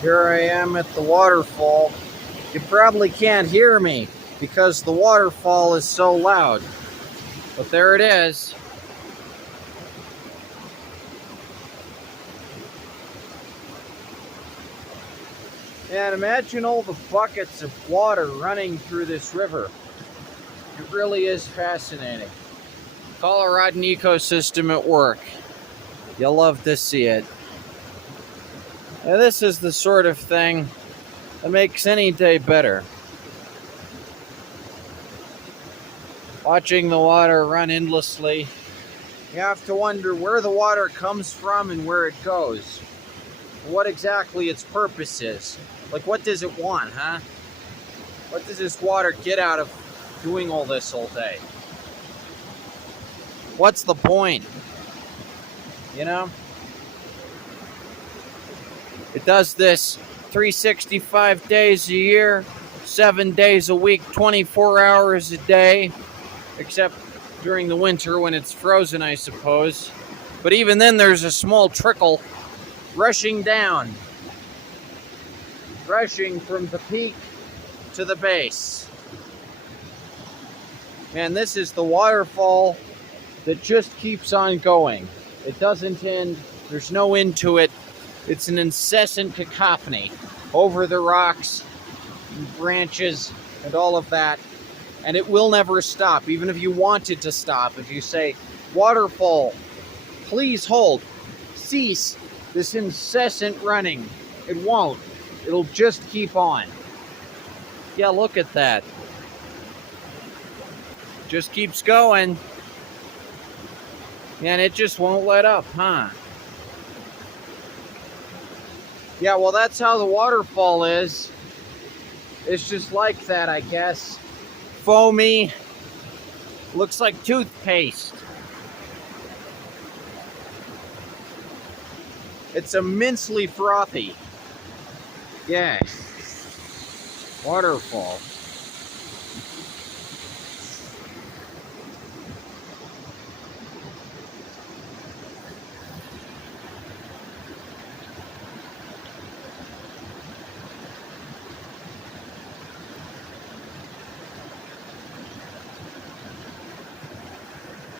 Here I am at the waterfall. You probably can't hear me because the waterfall is so loud. But there it is. And imagine all the buckets of water running through this river. It really is fascinating. Coloradan ecosystem at work. You'll love to see it. Now, this is the sort of thing that makes any day better. Watching the water run endlessly, you have to wonder where the water comes from and where it goes. What exactly its purpose is. Like, what does it want, huh? What does this water get out of doing all this all day? What's the point? You know? It does this 365 days a year, 7 days a week, 24 hours a day, except during the winter when it's frozen, I suppose. But even then, there's a small trickle rushing down, rushing from the peak to the base. And this is the waterfall that just keeps on going. It doesn't end. There's no end to it. It's an incessant cacophony over the rocks and branches and all of that. And it will never stop, even if you wanted to stop. If you say, waterfall, please hold, cease this incessant running, it won't. It'll just keep on. Yeah, look at that. Just keeps going. And it just won't let up, huh? Yeah, well, that's how the waterfall is. It's just like that, I guess. Foamy. Looks like toothpaste. It's immensely frothy. Yeah. Waterfall.